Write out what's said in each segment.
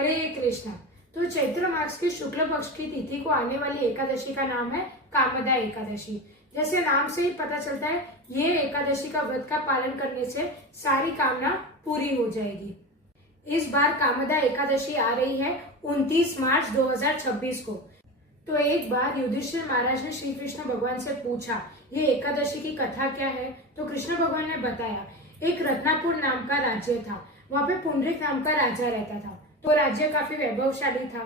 हरे कृष्णा। तो चैत्र मास के शुक्ल पक्ष की तिथि को आने वाली एकादशी का नाम है कामदा एकादशी। जैसे नाम से ही पता चलता है, ये एकादशी का व्रत का पालन करने से सारी कामना पूरी हो जाएगी। इस बार कामदा एकादशी आ रही है 29 मार्च 2026 को। तो एक बार युधिष्ठिर महाराज ने श्री कृष्ण भगवान से पूछा, ये एकादशी की कथा क्या है? तो कृष्ण भगवान ने बताया, एक रत्नापुर नाम का राज्य था, वहां पे पुंडरीक नाम का राजा रहता था। तो राज्य काफी वैभवशाली था।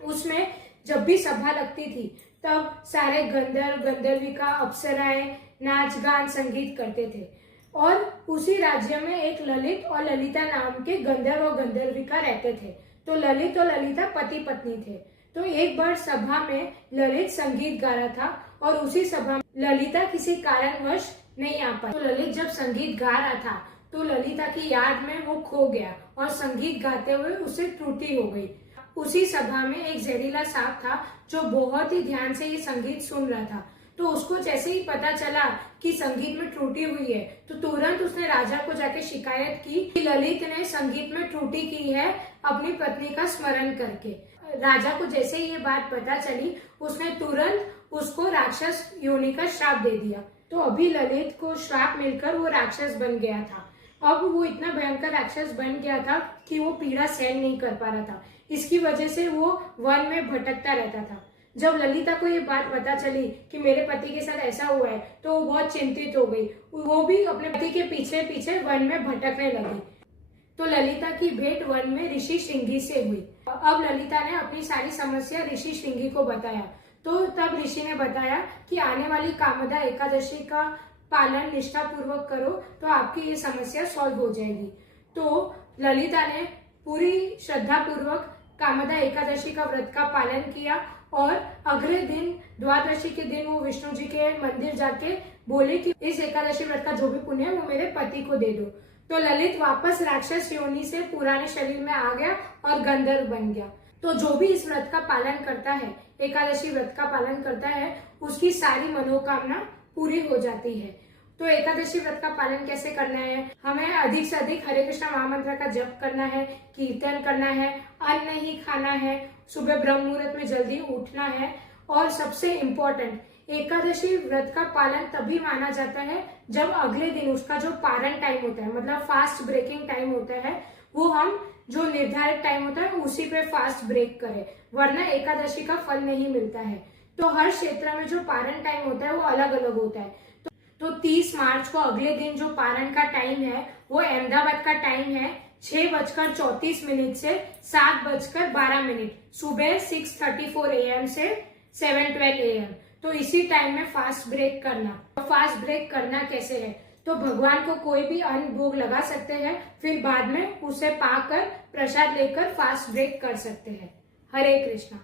उसमें जब भी सभा लगती थी तब सारे गंधर्व गंधर्विका अप्सराएं नाच गान संगीत करते थे। और उसी राज्य में एक ललित और ललिता नाम के गंधर्व और गंधर्विका रहते थे। तो ललित और ललिता पति पत्नी थे। तो एक बार सभा में ललित संगीत गा रहा था और उसी सभा में ललिता किसी कारणवश नहीं आ पाई। तो ललित जब संगीत गा रहा था तो ललिता की याद में वो खो गया और संगीत गाते हुए उसे त्रुटि हो गई। उसी सभा में एक जहरीला सांप था जो बहुत ही ध्यान से ये संगीत सुन रहा था। तो उसको जैसे ही पता चला कि संगीत में त्रुटि हुई है तो तुरंत उसने राजा को जाके शिकायत की कि ललित ने संगीत में त्रुटि की है अपनी पत्नी का स्मरण करके। राजा को जैसे ही ये बात पता चली उसने तुरंत उसको राक्षस योनि का श्राप दे दिया। तो अभी ललित को श्राप मिलकर वो राक्षस बन गया था। अब वो इतना भयंकर राक्षस बन गया था कि वो पीड़ा सहन नहीं कर पा रहा था। इसकी वजह से वो वन में भटकता रहता था। जब ललिता को ये बात पता चली कि मेरे पति के साथ ऐसा हुआ है तो वो बहुत चिंतित हो गई। वो भी अपने पति के पीछे पीछे वन में भटकने लगी। तो ललिता की भेंट वन में ऋषि श्रृंगी से हुई। अब ललिता ने अपनी सारी समस्या ऋषि श्रृंगी को बताया। तो तब ऋषि ने बताया कि आने वाली कामदा एकादशी का पालन निष्ठा पूर्वक करो तो आपकी ये समस्या सॉल्व हो जाएगी। तो ललिता ने पूरी श्रद्धा पूर्वक कामदा एकादशी का व्रत का पालन किया और अगले दिन द्वादशी के दिन वो विष्णु जी के मंदिर जाके बोले कि इस एकादशी व्रत का जो भी पुण्य है वो मेरे पति को दे दो। तो ललित वापस राक्षस योनि से पुराने शरीर में आ गया और गंधर्व बन गया। तो जो भी इस व्रत का पालन करता है, एकादशी व्रत का पालन करता है, उसकी सारी मनोकामना पूरी हो जाती है। तो एकादशी व्रत का पालन कैसे करना है? हमें अधिक से अधिक हरे कृष्णा महामंत्र का जप करना है, कीर्तन करना है, अन्न नहीं खाना है, सुबह ब्रह्म मुहूर्त में जल्दी उठना है और सबसे इम्पोर्टेंट, एकादशी व्रत का पालन तभी माना जाता है जब अगले दिन उसका जो पारण टाइम होता है, मतलब फास्ट ब्रेकिंग टाइम होता है, वो हम जो निर्धारित टाइम होता है उसी पे फास्ट ब्रेक करें, वरना एकादशी का फल नहीं मिलता है। तो हर क्षेत्र में जो पारण टाइम होता है वो अलग अलग होता है। तो 30 मार्च को अगले दिन जो पारण का टाइम है वो अहमदाबाद का टाइम है 6:34 से 7:12, सुबह 6:34 AM से 7:12 AM। तो इसी टाइम में फास्ट ब्रेक करना। तो फास्ट ब्रेक करना कैसे है? तो भगवान को कोई भी अन्न भोग लगा सकते हैं, फिर बाद में उसे पाकर प्रसाद लेकर फास्ट ब्रेक कर सकते हैं। हरे कृष्णा।